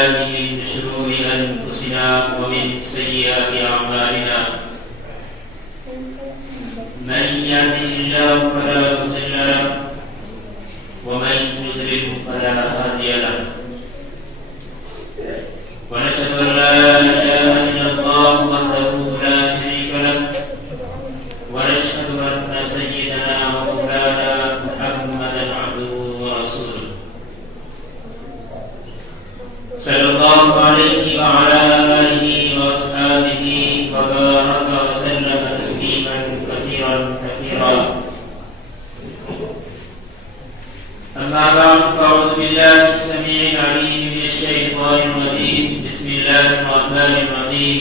بالله من شرور أنفسنا ومن سيئات أعمالنا من يهده الله فلا مضل له ومن يضلل فلا هادي له ونشهد أن لا إله إلا الله وحده لا شريك له ونشهد أن سيدنا ومولانا محمدا عبده ورسوله صلى الله عليه وعلى آله وأصحابه وبارك وسلم تسليما كثيرا كثيرا. أما بعد فأعوذ بالله السميع العليم من الشيطان الرجيم. بسم الله الرحمن الرحيم.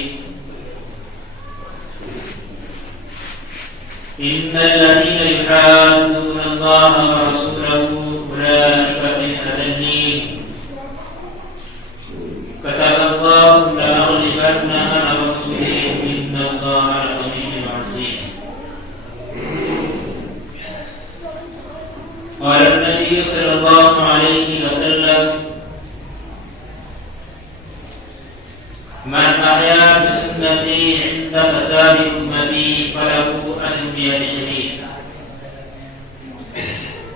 إن الذين يحادون الله ورسوله أولئك من الأذلين. كتب الله لأغلبن أنا ورسلي إن الله لقوي عزيز. قال النبي صلى الله عليه وسلم من أحيا بسنتي عند فساد أمتي فله أجر 100 شهيد.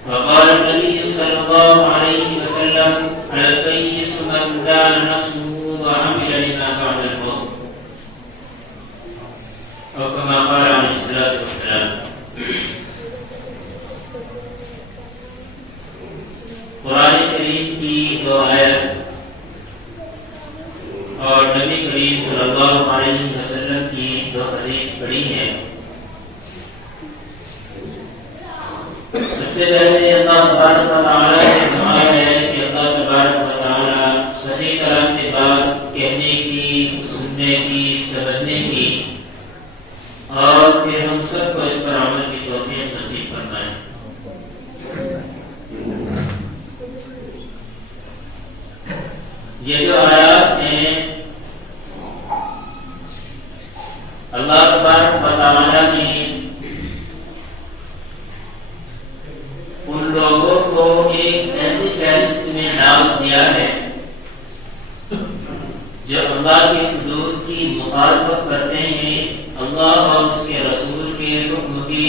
وقال النبي صلى الله عليه وسلم الكيس من دان نفسه وعمل لما بعد الموت، أو كما قال عليه الصلاة والسلام. قرآن کریم کی 2 آیت اور نبی کریم صلی اللہ علیہ وسلم کی 2 حدیث پڑھی ہیں. سب سے پہلے اللہ تبارک و تعالیٰ سے دعا ہے کہ اللہ تبارک و تعالیٰ صحیح طرح سے بات کہنے کی، سننے کی، سمجھنے کی، اور پھر ہم سب کو اس پر عمل کی توفیق نصیب فرمائے. یہ جو آیات ہیں اللہ تبارک و تعالیٰ نے ان لوگوں کو ایک ایسی فہرست میں ڈال دیا ہے جو اللہ کے حدود کی مخالفت کرتے ہیں، اللہ اور اس کے رسول کے حکم کی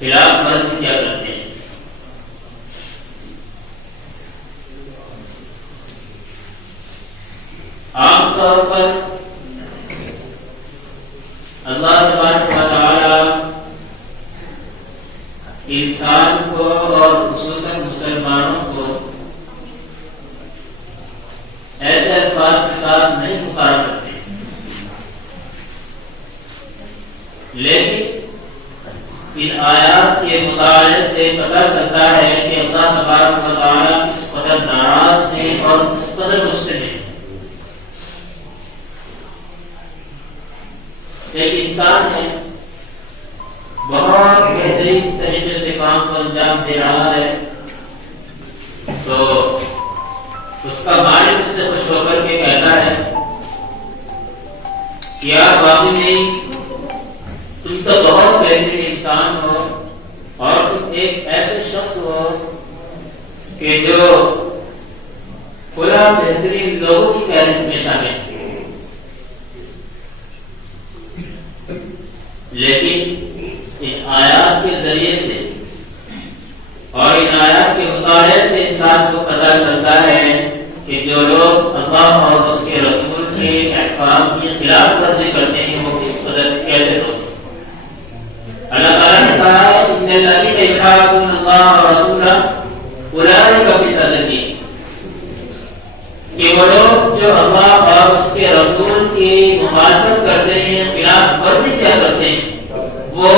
خلاف ورزی کیا کرتے ہیں. عام طور پر اللہ تبارک و تعالی انسان کو اور خصوصاً مسلمانوں کو ایسے الفاظ کے ساتھ نہیں پکارا کرتے، لیکن ان آیات کے مطالعے سے پتہ چلتا ہے کہ اللہ تبارک و تعالی کس قدر ناراض ہیں اور کس قدر مستحق ہیں. ایک انسان ہے، بہت بہترین طریقے سے کام کو انجام دے رہا ہے، تو اس کا مالک اس سے خوش ہو کر کے کہتا ہے کہ یار واقعی نہیں، تم تو بہت بہترین انسان ہو اور تم ایک ایسے شخص ہو کہ جو پورا بہترین لوگوں کی فہرست میں شامل ہے. لیکن ان آیات کے ذریعے سے اور ان آیات کے مطالعے سے انسان کو پتہ چلتا ہے کہ جو لوگ اللہ اور اس کے رسول کے احکام کی خلاف ورزی کرتے ہیں وہ کس قدر کیسے لوگ. اللہ تعالیٰ نے کہا ہے ان الذین یحادون اللہ ورسولہ اولئک فی الأذلین، کہ وہ لوگ جو اللہ اور اس کے رسول کی مخالفت کرتے ہیں، خلاف ورزی کیا کرتے ہیں، وہ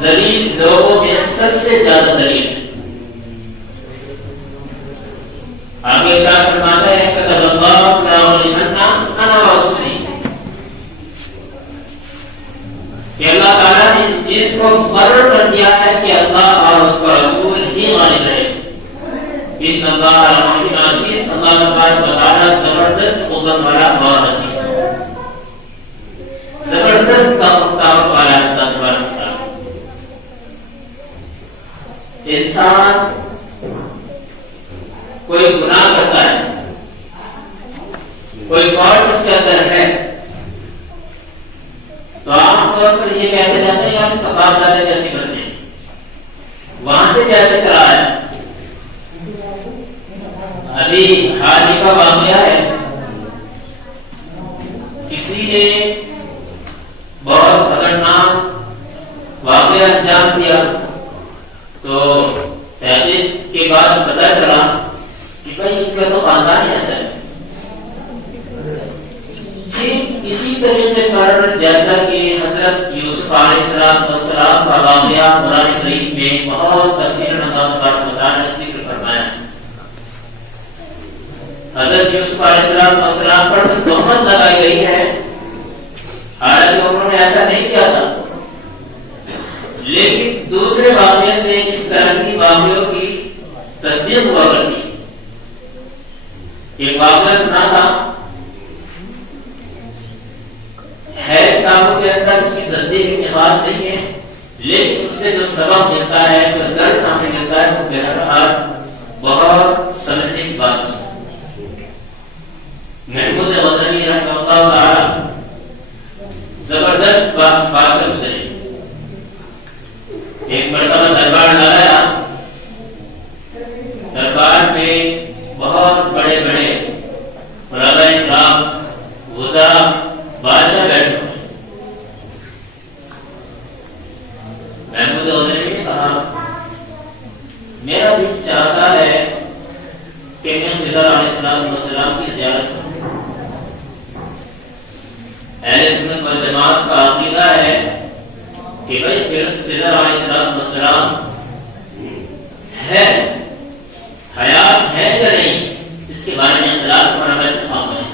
ذلیل لوگوں میں سب سے زیادہ ذلیل ہیں. آگے ارشاد فرماتا ہے کتب اللہ لأغلبن أنا ورسلی، کہ اللہ تعالیٰ نے اس چیز کو مقرر کر دیا ہے کہ اللہ اور اس کا رسول ہی غالب رہے. ان اللہ لقوی عزیز، اللہ تبارک و تعالیٰ زبردست قوت والا اور عزیز ہے، زبردست طاقت والا اللہ تبارک و تعالیٰ. انسان کوئی گناہ کرتا ہے، کوئی فالٹ اس کے اندر ہے، تو عام طور پر یہ کہتے جاتے ہیں یار اس کا باپ دادا کیسے کرتے ہیں، وہاں سے کیسے چلا ہے۔ ابھی حال ہی کا واقعہ ہے، کسی نے بہت خطرناک واقعہ انجام دیا، تو تحقیق کے بعد پتہ چلا کہ بھائی ان کا تو خاندان ہی ایسا ہے۔ ٹھیک اسی طریقے پر جیسا کہ حضرت یوسف علیہ السلام کا واقعہ قرآن کریم میں بہت تفصیل نے ذکر فرمایا۔ حضرت یوسف علیہ السلام پر تہمت لگائی گئی ہے، حالانکہ انہوں نے ایسا نہیں کیا تھا، لیکن دوسرے واقعے سے اس طرح کی واقعوں کی تصدیق ہوا کرتی۔ ایک واقعہ سنا تھا، ہے کتابوں کے اندر، اس کی تصدیق اتنی خاص نہیں ہے، لیکن اس سے جو سبق ملتا ہے، جو درس سامنے ملتا ہے، وہ بہرحال بہت سمجھنے کی بات ہے۔ محمود غزنوی رحمہ اللہ تعالی زبردست بات سے گزرے۔ ایک مرتبہ دربار لگایا، دربار میں بہت بڑے بڑے علماء کرام، وزراء، بادشاہ بیٹھے ہوئے۔ محمود غزنوی نے کہا میرا دل چاہتا ہے کہ میں خضر علیہ السلام کی زیارت کروں۔ اہل سنت والجماعت کا عقیدہ ہے کہ بھائی خضر علیہ السلام ہے، حیات ہے یا نہیں، اس کے بارے میں اختلاف ہمارا بس خاموش ہے،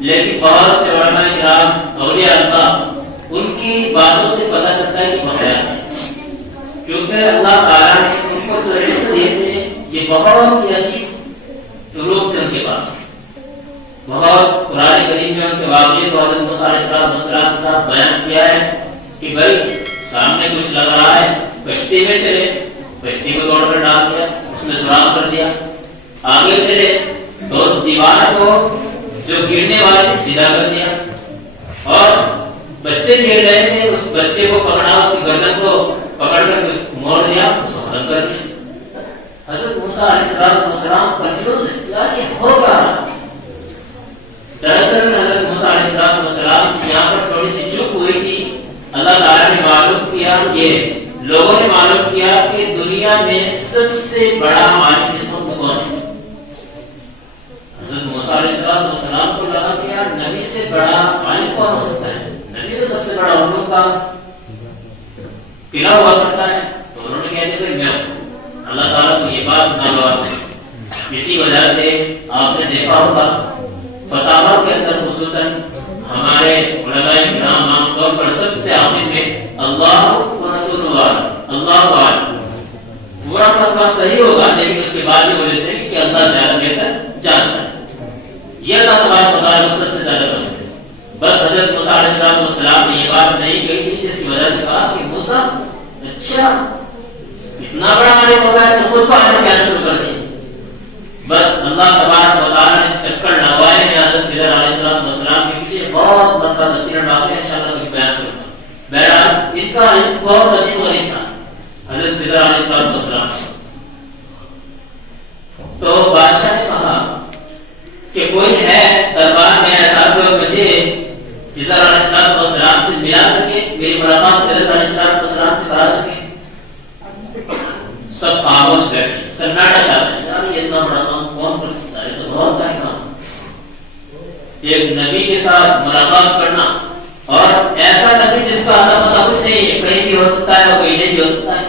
لیکن بہت سے علماء کرام، اولیاء اللہ، ان کی باتوں سے پتہ چلتا ہے کہ وہ حیات ہے، کیونکہ اللہ تعالیٰ نے ان کو جو علم دیے تھے یہ بہت ہی عجیب روپ تھے ان کے پاس۔ بہت قرآن کریم میں ان کے واقعے کو حضرت موسیٰ علیہ السلام کے ساتھ بیان کیا ہے کہ بھائی سامنے کچھ لگ رہا ہے، کشتی میں چلے، کشتی کو توڑ کر ڈال دیا، اس میں سوراخ کر دیا، آگے چلے تو اس دیوار کو جو گرنے والی تھی سیدھا کر دیا، اور بچے کھیل رہے تھے اس بچے کو پکڑا، اس کی گردن کو پکڑ کر موڑ دیا، اس کو ختم کر دیا۔ حضرت موسیٰ علیہ السلام کنفیوز ہے، یار یہ ہو کیا رہا؟ دراصل حضرت موسیٰ علیہ السلام سے یہاں پر تھوڑی سی چوک ہوئی تھی۔ اللہ تعالیٰ نے معلوم کیا، یہ لوگوں نے معلوم کیا کہ دنیا میں سب سے بڑا مالک اس وقت کون ہے۔ حضرت موسیٰ علیہ السلام کو لگا کہ یار نبی سے بڑا مالک کون ہو سکتا ہے، نبی تو سب سے بڑا علوم کا پلا ہوا کرتا ہے، تو انہوں نے کہہ دیا کہ میں ہوں۔ اللہ تعالیٰ کو یہ بات ناگوار ہے، اسی وجہ سے آپ نے دیکھا ہوگا فتاوا کے اندر خصوصاً ہمارے علماء کرام عام طور پر سب سے آخر میں اللہ و رسول اللہ عالم، پورا فتوا صحیح ہوگا، لیکن اس کے بعد یہ بولتے ہیں کہ اللہ زیادہ بہتر جانتا ہے۔ یہ اللہ تبارک و تعالیٰ کو سب سے زیادہ پسند ہے۔ بس حضرت موسیٰ علیہ السلام نے یہ بات نہیں کہی تھی، جس کی وجہ سے کہا کہ موسیٰ اچھا اتنا بڑا عالم ہوگا تو خود کو عالم کہنا شروع کر دیا۔ بس اللہ تبارک و تعالیٰ نے چکر لگوائے ہیں حضرت خضر علیہ السلام کے پیچھے، بہت لمبا تفصیل واقعہ انشاءاللہ کبھی بیان کروں گا۔ بہرحال ان کا علم بہت عجیب و غریب تھا حضرت خضر علیہ السلام۔ تو بادشاہ نے کہا کہ کوئی ہے دربار میں ایسا جو مجھے خضر علیہ السلام سے ملا سکے، میری ملاقات خضر علیہ السلام سے کرا سکے۔ سب خاموش بیٹھے، سناٹا چاہتے ہیں، یار یہ اتنا بڑا کام کون کر سکتا ہے، یہ تو بہت بڑا کام۔ ایک نبی کے ساتھ ملاقات کرنا، اور ایسا نبی جس کا اتا پتہ کچھ نہیں ہے، کہیں بھی ہو سکتا ہے اور کہیں نہیں بھی ہو سکتا ہے،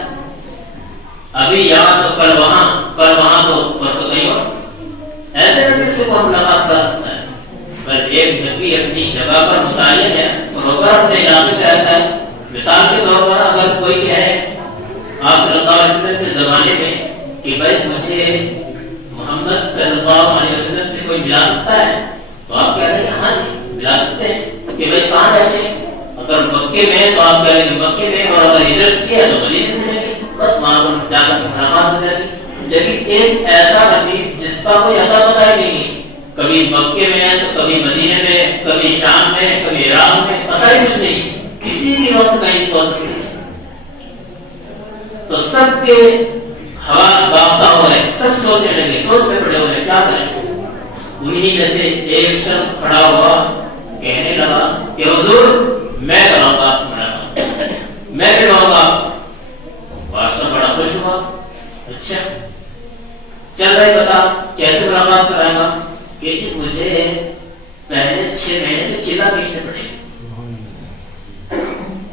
ابھی یہاں تو کل وہاں تو پرسوں کہیں اور، ایسے نبی سے کون ملاقات کر سکتا ہے؟ پر ایک نبی اپنی جگہ پر متعین ہے اور ہوگا اپنے علاقے میں رہتا ہے۔ مثال کے طور پر اگر کوئی کہے آپ صلی اللہ علیہ وسلم کے زمانے میں کہ بھائی مجھے محمد صلی اللہ علیہ وسلم سے کوئی ملا سکتا ہے، تو آپ کہہ رہے ہیں ہاں جی ملا سکتے ہیں، کہ بھائی کہاں رہتے ہیں؟ اگر مکے میں تو آپ کہہ رہے ہیں مکے میں، اور اگر ہجرت کی ہے تو مدینے میں رہیں گے، بس وہاں پر جا کر ملاقات ہو جائے گی۔ لیکن ایک ایسا نبی جس کا کوئی اتا پتہ ہی نہیں، کبھی مکے میں ہے تو کبھی مدینے میں، کبھی شام میں، کبھی عراق میں، پتہ ہی کچھ نہیں، کسی بھی وقت کہیں پہنچ سکتے ہیں، تو سب کے حواس باختہ ہو رہے، سب سوچنے لگے، سوچ میں پڑے ہوئے کیا کریں۔ انہی میں سے ایک شخص کھڑا ہوا، کہنے لگا کہ حضور میں کراؤں گا آپ ملاقات، میں کراؤں گا۔ بادشاہ بڑا خوش ہوا، اچھا چل رہے بتا کیسے ملاقات کرائے گا؟ کہ مجھے پہلے 6 مہینے کے چلا کھینچنے پڑے گا،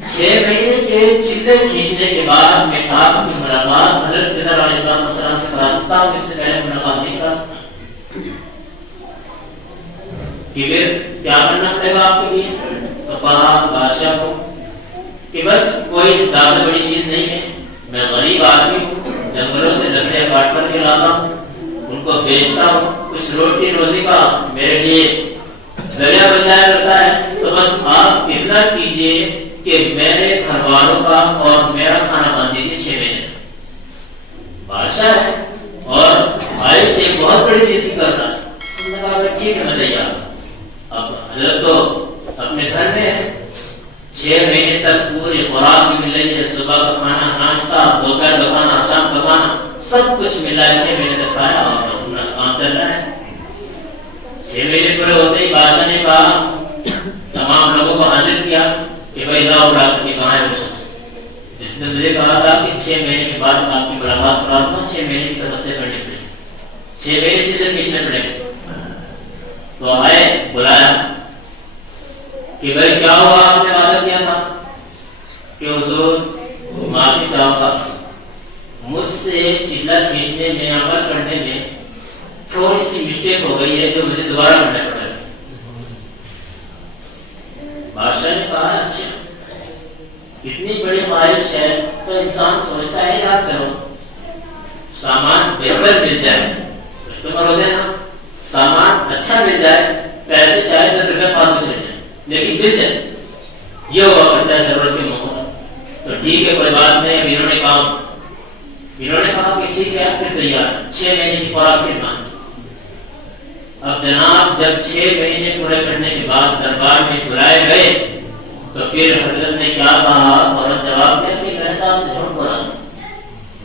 6 مہینے کے چلے کھینچنے کے بعد میں آپ کی ملاقات حضرت خضر علیہ السلام سے کرا سکتا ہوں، اس سے پہلے ملاقات نہیں کرا سکتا۔ کہ پھر کیا کرنا پڑے گا آپ کے لیے؟ تو کہا بادشاہ کو کہ بس کوئی زیادہ بڑی چیز نہیں ہے، میں غریب آدمی ہوں، جنگلوں سے لکڑیاں کاٹ کر کے لاتا ہوں، ان کو بیچتا ہوں، کچھ روٹی روزی کا میرے لیے ذریعہ بن جایا کرتا ہے، تو بس آپ اتنا کیجئے کہ میرے گھر والوں کا اور میرا کھانا باندھ دیجیے 6 مہینے۔ بادشاہ ہے اور خواہش ایک بہت بڑی چیز کی کرنا ہے، انہوں نے کہا ٹھیک ہے میں تیار۔ اب حضرت تو اپنے گھر میں ہے، 6 مہینے تک پوری خوراک بھی مل رہی ہے، صبح کا کھانا، ناشتہ، دوپہر کا کھانا، شام کا کھانا، سب کچھ ملا ہے، 6 مہینے تک کھایا اور بس اپنا کام چل رہا ہے۔ 6 مہینے پورے ہوتے ہی بادشاہ نے کہا، تمام لوگوں کو حاضر کیا کہ بھائی لاؤ اٹھا کے کہاں ہے وہ شخص جس نے مجھے کہا تھا کہ 6 مہینے کے بعد آپ کی ملاقات کرا دوں، 6 مہینے کی طرف سے کرنے پڑے، 6 مہینے چیزیں کھینچنے پڑے۔ تو آئے، بلایا کہ بھائی کیا ہوا، آپ نے وعدہ کیا تھا کہ حضور معافی چاہوں گا، مجھ سے چلا کھینچنے میں، عمل کرنے میں تھوڑی سی مسٹیک ہو گئی ہے جو مجھے دوبارہ کرنا پڑا ہے۔ بادشاہ نے کہا اچھا اتنی بڑی خواہش ہے تو انسان سوچتا ہے یار چلو سامان بہتر مل جائے، کسٹمر ہو جائے نا، سامان اچھا مل جائے، پیسے چاہے 10 روپے فالتو چلے جائیں لیکن مل جائے، یہ ہوا کرتا ہے ضرورت کے موقع۔ تو ٹھیک ہے کوئی بات نہیں، انہوں نے کہا کہ ٹھیک ہے پھر تیار، 6 مہینے کی خوراک کے مان۔ اب جناب جب 6 مہینے پورے کرنے کے بعد دربار میں بلائے گئے تو پھر حضرت نے کیا کہا، فوراً جواب دیا کہ میں تو آپ سے جھوٹ بولا،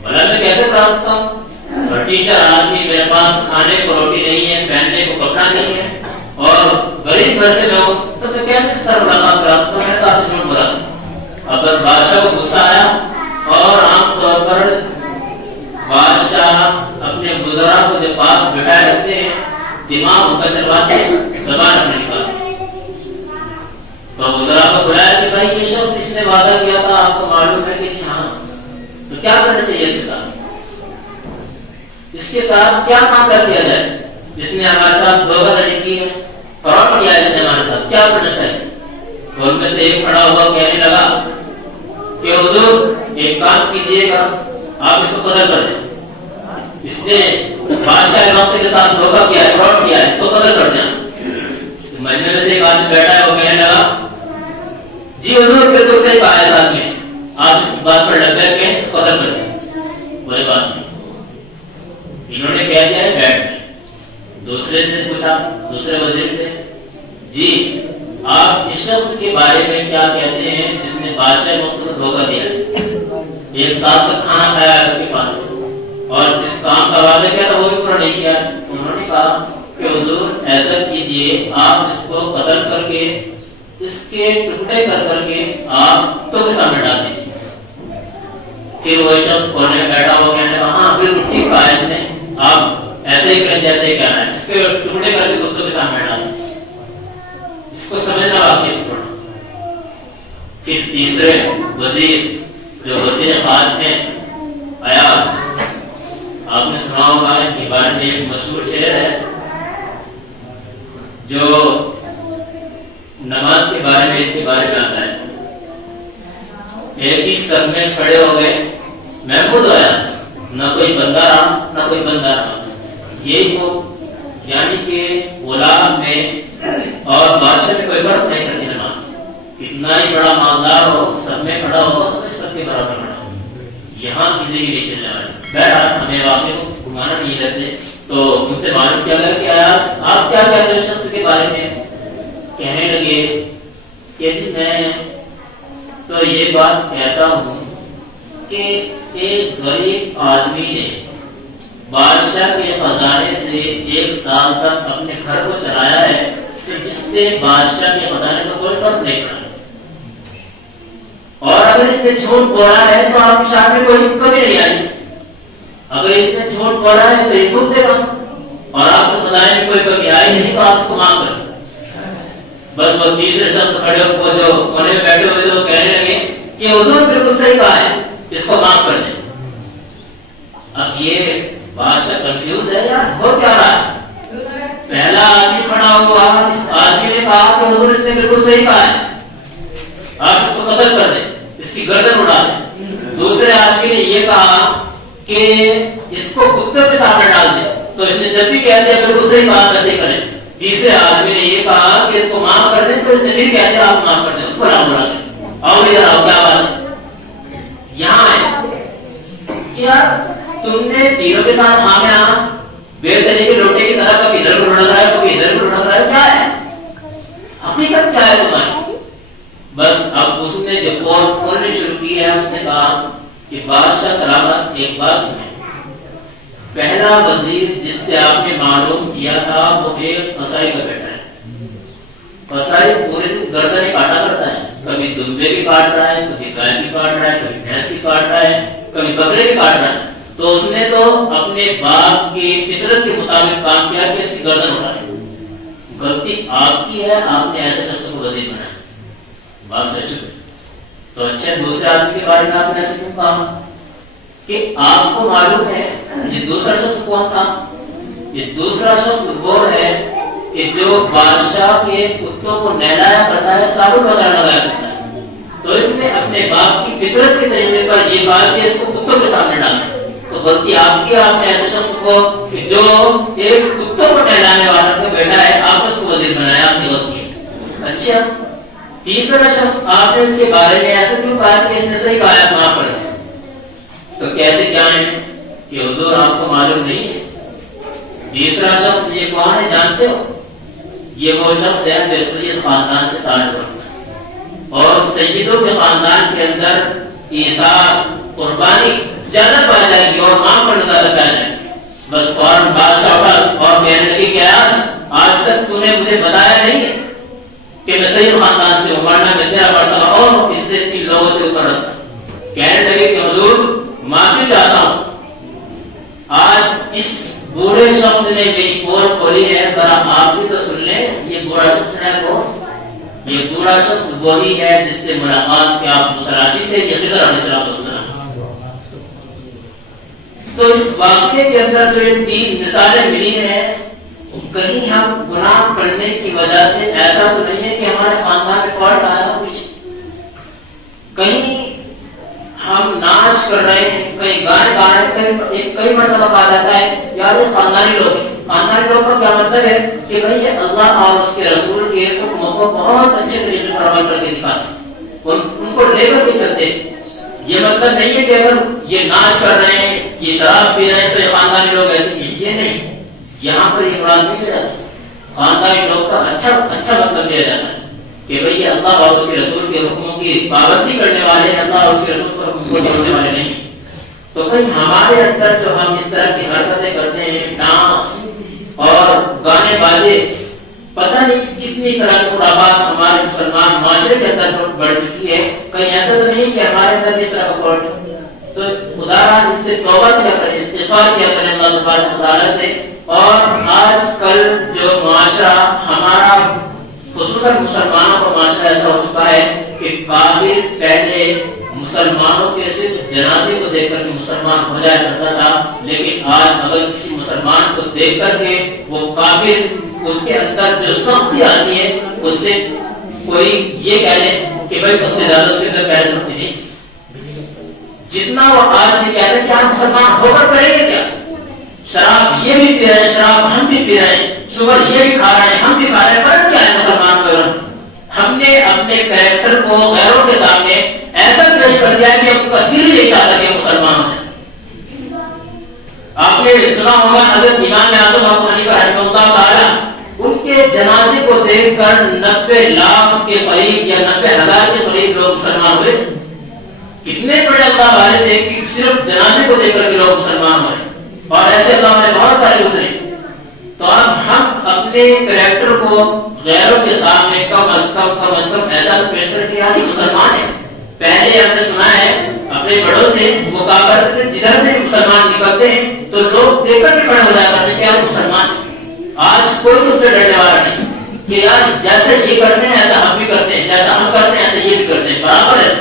بھلا میں کیسے کرا سکتا ہوں، اور ٹیچر آدمی، میرے پاس کھانے کو روٹی نہیں ہے، پہننے کو کپڑا نہیں ہے اور غریب گھر سے میں ہوں، تو میں کیسے اس طرح ملاقات کرا سکتا ہوں، میں تو آپ سے جھوٹ بولا۔ اب بس بادشاہ کو غصہ آیا، اور عام طور پر بادشاہ اپنے وزراء کو جو پاس بٹھائے رکھتے ہیں، دماغ ان کا چلواتے ہیں، زبان اپنے نکالتے ہیں۔ تو وزراء کو بلایا کہ بھائی یہ شخص اس نے وعدہ کیا تھا، آپ کو معلوم ہے کہ ہاں، تو کیا کرنا چاہیے اس کے ساتھ، اس کے ساتھ کیا کام کیا جائے، جس نے ہمارے ساتھ دھوکہ دھڑی کی ہے، فراڈ کیا ہے جس نے ہمارے ساتھ، کیا کرنا چاہیے؟ تو ان میں سے ایک کھڑا ہوا کہنے لگا کہ حضور ایک کام کیجئے گا، آپ اس کو قتل کر دیں، اس نے بادشاہ نوکری کے ساتھ دھوکہ کیا ہے، فراڈ کیا ہے، اس کو قتل کر دیں۔ مجمع میں سے ایک آدمی بیٹھا ہے، وہ کہنے لگا جی حضور بالکل صحیح کہا ہے آدمی نے، آپ اس بات پر ڈٹ گئے کہ اس کو قتل کر دیں، کوئی بات نہیں۔ انہوں نے کہہ دیا ہے بیٹھ گئے۔ دوسرے سے پوچھا، دوسرے وزیر سے، جی آپ اس شخص کے بارے میں کیا کہتے ہیں جس نے بادشاہ وقت کو دھوکہ دیا ہے، ایک ساتھ کا کھانا کھایا ہے اس کے پاس اور جس کام کا وعدہ کیا تھا وہ بھی پورا نہیں کیا؟ انہوں نے کہا کہ حضور ایسا کیجئے، آپ اس کو قتل کر کے، اس کے ٹکڑے کر کے آپ تو کے سامنے ڈال دیجیے۔ پھر وہ شخص کونے میں بیٹھا ہوا کہنے لگا ہاں بالکل ٹھیک کہا ہے اس نے، آپ ایسے ہی کریں جیسے ہی کہنا ہے، اس کے ٹکڑے کر کے کتوں کے سامنے ڈال دیجیے۔ اس کو سمجھنا باقی ہے تھوڑا۔ پھر تیسرے وزیر جو وزیر خاص ہیں ایاز، آپ نے سنا ہوگا ان کے بارے میں ایک مشہور شعر ہے جو نماز کے بارے میں، ان کے بارے میں آتا ہے، ایک ہی سب میں کھڑے ہو گئے محمود و ایاز، نہ کوئی بندہ رہا نہ کوئی بندہ رہا، یہی وہ، یعنی کہ غلام میں اور بادشاہ میں کوئی فرق نہیں کرتی نماز، کتنا ہی بڑا مالدار ہو سب میں کھڑا ہو تو سب کے برابر کھڑا ہو، یہاں کسی کی نہیں چلنے والی۔ بہرحال ہمیں واقعے کو مانا نہیں ویسے، تو ان سے معلوم کیا گیا کہ آپ کیا کہتے ہیں شخص کے بارے میں؟ کہنے لگے کہ جی میں تو یہ بات کہتا ہوں کہ ایک غریب آدمی نے بادشاہ کے خزانے سے 1 سال تک اپنے گھر کو چلایا ہے، کہ جس سے بادشاہ کے خزانے کو کوئی فرق نہیں پڑا، اور اگر اس نے جھوٹ بولا ہے تو آپ کی شان میں کوئی حکم ہی نہیں آئی، اگر اس نے جھوٹ بولا ہے تو یہ حکم دے گا، اور آپ کے خزانے میں کوئی کمی آئی نہیں تو آپ اس کو معاف کر دیں۔ بس وہ تیسرے شخص کھڑے ہو جو کونے میں بیٹھے ہوئے تھے وہ کہنے لگے کہ حضور بالکل صحیح کہا ہے، اس کو معاف کر دیں۔ اب یہ بادشاہ کنفیوز ہے یار، ہو کیا رہا ہے؟ پہلا آدمی کھڑا ہوا، اس آدمی نے کہا کہ حضور اس نے بالکل صحیح کہا ہے، آپ اس کو قتل کر دیں، اس کی گردن اڑا دیں۔ دوسرے آدمی نے یہ کہا کہ اس کو کتے کے سامنے ڈال دیں، تو اس نے جب بھی کہہ دیا بالکل صحیح کہا ویسے ہی کریں۔ تیسرے آدمی نے یہ کہا کہ اس کو معاف کر دیں، تو اس نے پھر کہہ دیا آپ معاف کر دیں، اس کو نام اڑا دیں۔ اور ادھر آؤ، کیا بات ہے؟ یہاں ہے کیا تم نے تینوں کے ساتھ ہاں میں آنا بے طریقے کے لوٹے کی طرح کبھی ادھر کو لڑک رہا ہے کبھی ادھر کو لڑک رہا ہے، کیا ہے حقیقت کیا ہے تمہاری؟ بس اب اس نے جو پول کھولنی شروع کی ہے، اس نے کہا کہ بادشاہ سلامت ایک بات سنیں، پہلا وزیر جس سے آپ نے معلوم کیا تھا وہ ایک قصائی کا بیٹا ہے، قصائی پورے دن گردن ہی کاٹا کرتا ہے، کبھی دمبے کی کاٹ رہا ہے، کبھی گائے کی کاٹ رہا ہے، کبھی بھینس کی کاٹ رہا ہے، کبھی بکرے کی کاٹ رہا ہے، تو اس نے تو اپنے باپ کی فطرت کے مطابق کام کیا کہ اس کی گردن اڑا دی۔ غلطی آپ کی ہے، آپ نے ایسے شخص کو وزیر بنایا۔ بات سچ ہے تو اچھا دوسرے آدمی کے بارے میں آپ نے ایسے کیوں کہا کہ آپ کو معلوم ہے یہ دوسرا شخص کون تھا؟ یہ دوسرا شخص وہ ہے کہ جو بادشاہ کے کتوں کو نہلایا کرتا ہے، صابن وغیرہ لگایا کرتا ہے، تو اس نے اپنے باپ کی فطرت کے طریقے پر یہ کہا کہ اس کو کتوں کے سامنے ڈالنا، تو غلطی آپ کی، آپ نے ایسے شخص کو کہ جو ایک کتوں کو نہلانے والا کا بیٹا ہے، آپ نے اس کو وزیر بنایا، آپ کی غلطی ہے۔ اچھا تیسرا شخص آپ نے اس کے بارے میں ایسا کیوں کہا کہ اس نے صحیح کہا ہے، معاف کر دیں، تو کہتے کیا ہے کہ حضور آپ کو معلوم نہیں ہے تیسرا شخص یہ کون ہے جانتے ہو؟ یہ وہ شخص ہے جو سید خاندان سے تعلق رکھتا ہے، اور سیدوں کے خاندان کے اندر ایثار قربانی زیادہ پائی جائے گی اور معاف کرنا زیادہ پایا جائے گا۔ بس فوراً بادشاہ اٹھا اور کہنے لگے کہ آج تک تو نے مجھے بتایا نہیں ہے کہ میں سید خاندان سے ہوں، ورنہ میں تیرا مرتبہ اور ان سے ان لوگوں سے اوپر رکھتا۔ کہنے لگے کہ حضور معافی چاہتا ہوں، آج اس بوڑھے شخص نے میری پول کھولی ہے، ذرا آپ بھی تو سن لیں یہ بوڑھا شخص ہے کون؟ یہ بوڑھا شخص وہی ہے جس سے ملاقات کے آپ متلاشی تھے، یہ خضر علیہ السلام۔ تو اس واقعے کے اندر جو یہ 3 مثالیں ملی ہیں، کہیں ہم گناہ کرنے کی وجہ سے ایسا تو نہیں ہے کہ ہمارے خاندان میں فالٹ آیا کچھ، کہیں ہم ناش کر رہے ہیں، کہیں گانے گا رہے ہیں، کئی مرتبہ کہا جاتا ہے یار یہ خاندانی لوگ ہیں۔ خاندانی لوگ کا کیا مطلب ہے کہ بھائی یہ اللہ اور اس کے رسول کے حکموں کو بہت اچھے طریقے پر عمل کر کے دکھاتے، ان کو لے کر کے چلتے۔ یہ مطلب نہیں ہے کہ اگر یہ ناش کر رہے ہیں، یہ شراب پی رہے ہیں تو یہ خاندانی لوگ ایسے ہیں، یہ نہیں، یہاں پر یہ مراد نہیں لیا جاتا۔ خاندانی لوگ کا اچھا مطلب لیا جاتا ہے کہ بھئی یہ اللہ اور اس کے رسول کے حکموں کی پابندی کرنے والے ہیں، اللہ اور اس کے رسول پر حکم کو چھوڑنے والے نہیں۔ تو کہیں ہمارے اندر جو ہم اس طرح کی حرکتیں کرتے ہیں، ڈانس اور گانے باجے، پتہ نہیں کتنی طرح کی خرافات ہمارے مسلمان معاشرے کے اندر بڑھ چکی ہے، کہیں ایسا تو نہیں کہ ہمارے اندر اس طرح کا فالٹ ہے۔ تو خدا را ان سے توبہ کیا کریں، استغفار کیا کریں اللہ تبارک و تعالیٰ سے۔ اور آج کل جو معاشرہ ہمارا خصوصاً مسلمانوں کا معاشرہ ایسا ہو چکا ہے کہ کافر پہلے مسلمانوں کے صرف جنازے کو دیکھ کر کے مسلمان ہو جایا کرتا تھا، لیکن آج اگر کسی مسلمان کو دیکھ کر کے وہ کافر اس کے اندر جو سختی آتی ہے، اس سے کوئی یہ کہہ لے کہ بھائی اس سے زیادہ اس کے اندر پہل سکتی نہیں، جتنا وہ آج یہ کہتے ہیں کہ ہم مسلمان ہو کر کریں گے کیا؟ شراب یہ بھی پی رہے ہیں، شراب ہم بھی پی رہے ہیں، شوگر یہ بھی کھا رہے ہیں، ہم بھی کھا رہے ہیں، فرق کیا ہے مسلمان کو؟ ہم نے اپنے کریکٹر کو غیروں کے سامنے ایسا پیش کر دیا کہ ان کا دل یہ چاہتا کہ مسلمان ہو جائے۔ آپ نے سنا ہوگا حضرت امام اعظم ابو حنیفہ رحمہ اللہ تعالی، ان کے جنازے کو دیکھ کر 90 لاکھ کے قریب یا 90,000 کے قریب لوگ مسلمان ہوئے. کتنے بڑے اللہ والے تھے کہ صرف جنازے کو دیکھ کر کے لوگ مسلمان ہوئے. اور ایسے اللہ نے بہت سارے گزرے. تو اب ہم اپنے کریکٹر کو غیروں کے سامنے کم از کم ایسا پیش کر کے آج مسلمان ہیں. پہلے ہم نے سنا ہے اپنے بڑوں سے وہ کہا کرتے تھے جدھر سے مسلمان نکلتے ہیں تو لوگ دیکھ کر کے کھڑے ہو جایا کرتے ہیں کہ ہم مسلمان ہیں. آج کوئی تم سے ڈرنے والا نہیں کہ یار جیسے یہ کرتے ہیں ایسا ہم بھی کرتے ہیں، جیسا ہم کرتے ہیں ایسے یہ بھی کرتے ہیں، برابر ہے.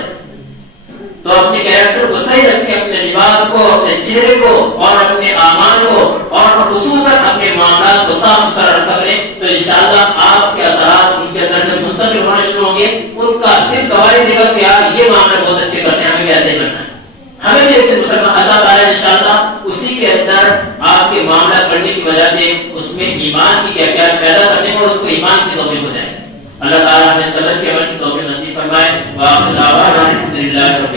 تو اپنے کیریکٹر کو صحیح رکھیں، اپنے لباس کو، اپنے چہرے کو اور اپنے اعمال کو اور خصوصاً اپنے معاملات کو صاف ستھرا رکھا کریں تو انشاءاللہ آپ کے اثرات ان کے اندر منتقل ہونے شروع ہوں گے. ان کا دل گواہی دے گا کہ یار یہ معاملے بہت اچھے کرتے ہیں، ہمیں ایسے ہی کرنا ہے. ہمیں بھی ایک مسلمان اللہ تعالیٰ انشاءاللہ اسی کے اندر آپ کے معاملہ کرنے کی وجہ سے اس میں ایمان کی کیفیت پیدا کرنے اور اس کو ایمان کی توفیق ہو جائے. اللہ تعالیٰ ہمیں سمجھ کے عمل کی توفیق نصیب فرمائے. وآخر دعوانا الحمدللہ رب